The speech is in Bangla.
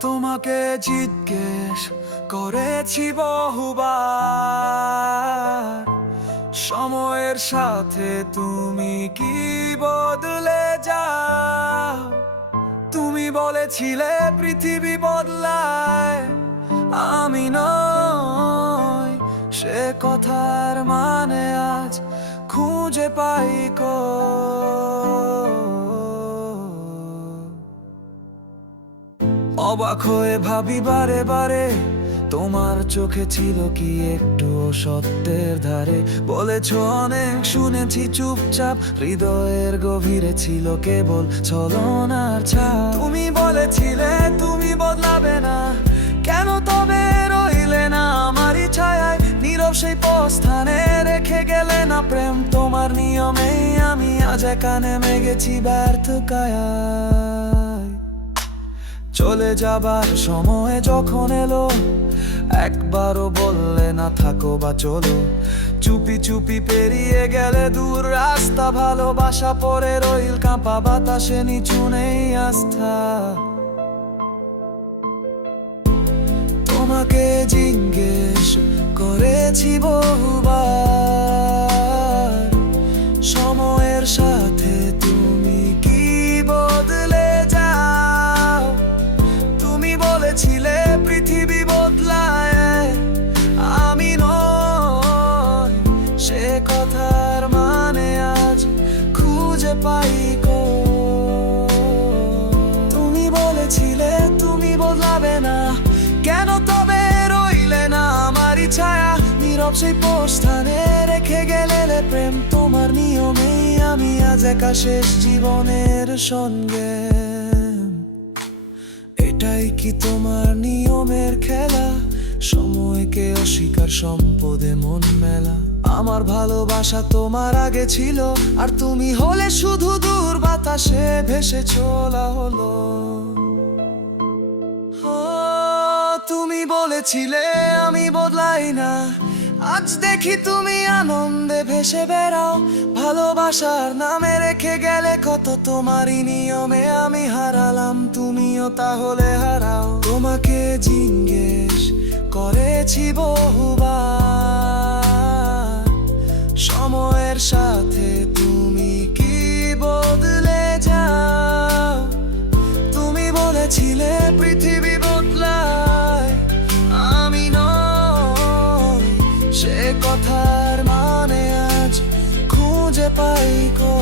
তোমাকে জিজ্ঞেস করেছি বহুবার সময়ের সাথে তুমি কি বদলে যাও তুমি বলেছিলে পৃথিবী বদলায় কথার মানে আজ খুঁজে পাই কো। অবাক হয়ে ভাবি বারে বারে, তোমার চোখে ছিল কি একটু সত্যের ধারে? বলেছ অনেক শুনেছি চুপচাপ, হৃদয়ের গভীরে ছিল কেবল ছলনার ছাপ। তুমি বলেছিলে, তুমি বদলাবে না। সেই প্রস্থানে রেখে গেলে না প্রেম। তোমার নিয়মে আমি আজ একানে মেগেছি ব্যর্থ চলে যাবার সময় যখন এলো, একবারও বললে না থাকো বা চলো। চুপি চুপি পেরিয়ে গেলে দূর রাস্তা, ভালোবাসা পরে রইল কাঁপা বাতাসে, নিচু নেই আস্থা। তোমাকে জিজ্ঞেস করেছি বহুবার নীরব সেই প্রস্থানে রেখে গেলে প্রেম। তোমার নিয়মেই আমি আজ একা শেষ জীবনের সঙ্গে। এটাই কি তোমার নিয়মের খেলা? সময়কে অস্বীকার, সম্পদে মন মেলা। আমার ভালোবাসা তোমার আগে ছিল, আর তুমি হলে শুধু দূর বাতাসে ভেসে চলা হলো। তুমি বলেছিলে আমি বদলাই না। আজ দেখি তুমি আনন্দে ভেসে বেড়াও। ভালোবাসার নামে রেখে গেলে কত তোমারই নিয়মে আমি হারালাম, তুমিও তাহলে হারাও। তোমাকে জিজ্ঞেস করেছি বহুবার, সময়ের সাথে কথার মানে আজ খুঁজে পাই কো